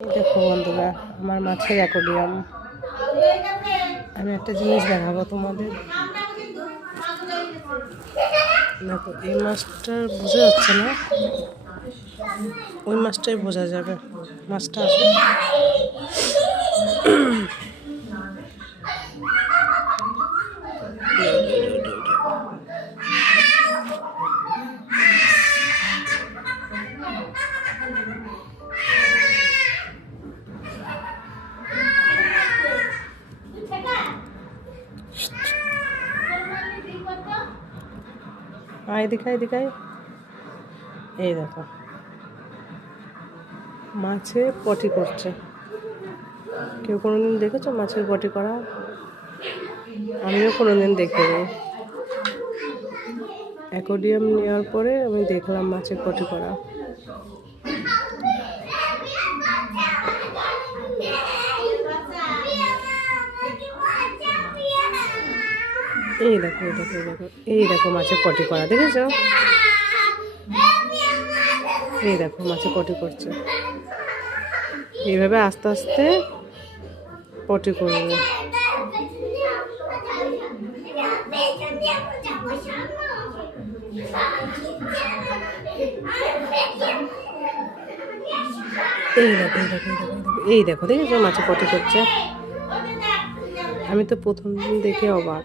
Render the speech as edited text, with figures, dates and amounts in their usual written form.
দেখো বন্ধুরা, আমার মাছের অ্যাকোয়ারিয়াম। আমি একটা জিনিস দেখাবো তোমাদের। দেখো, এই মাছটার বোঝা যাচ্ছে না, ওই মাছটাই বোঝা যাবে। মাছটা আসবে। এদিকে এই দেখো, মাছে পটি করছে। কেউ কোনোদিন দেখেছো মাছের পটি করা? আমিও কোনোদিন দেখিনি। অ্যাকোয়ারিয়াম নেওয়ার পরে আমি দেখলাম মাছের পটি করা। এই দেখো এই দেখো মাছের পটি করা, দেখেছো? এই দেখো মাছে পটি করছে। এইভাবে আস্তে আস্তে পটি করবে। এই দেখো দেখেছো মাছে পটি করছে। আমি তো প্রথম দিন দেখে অবাক।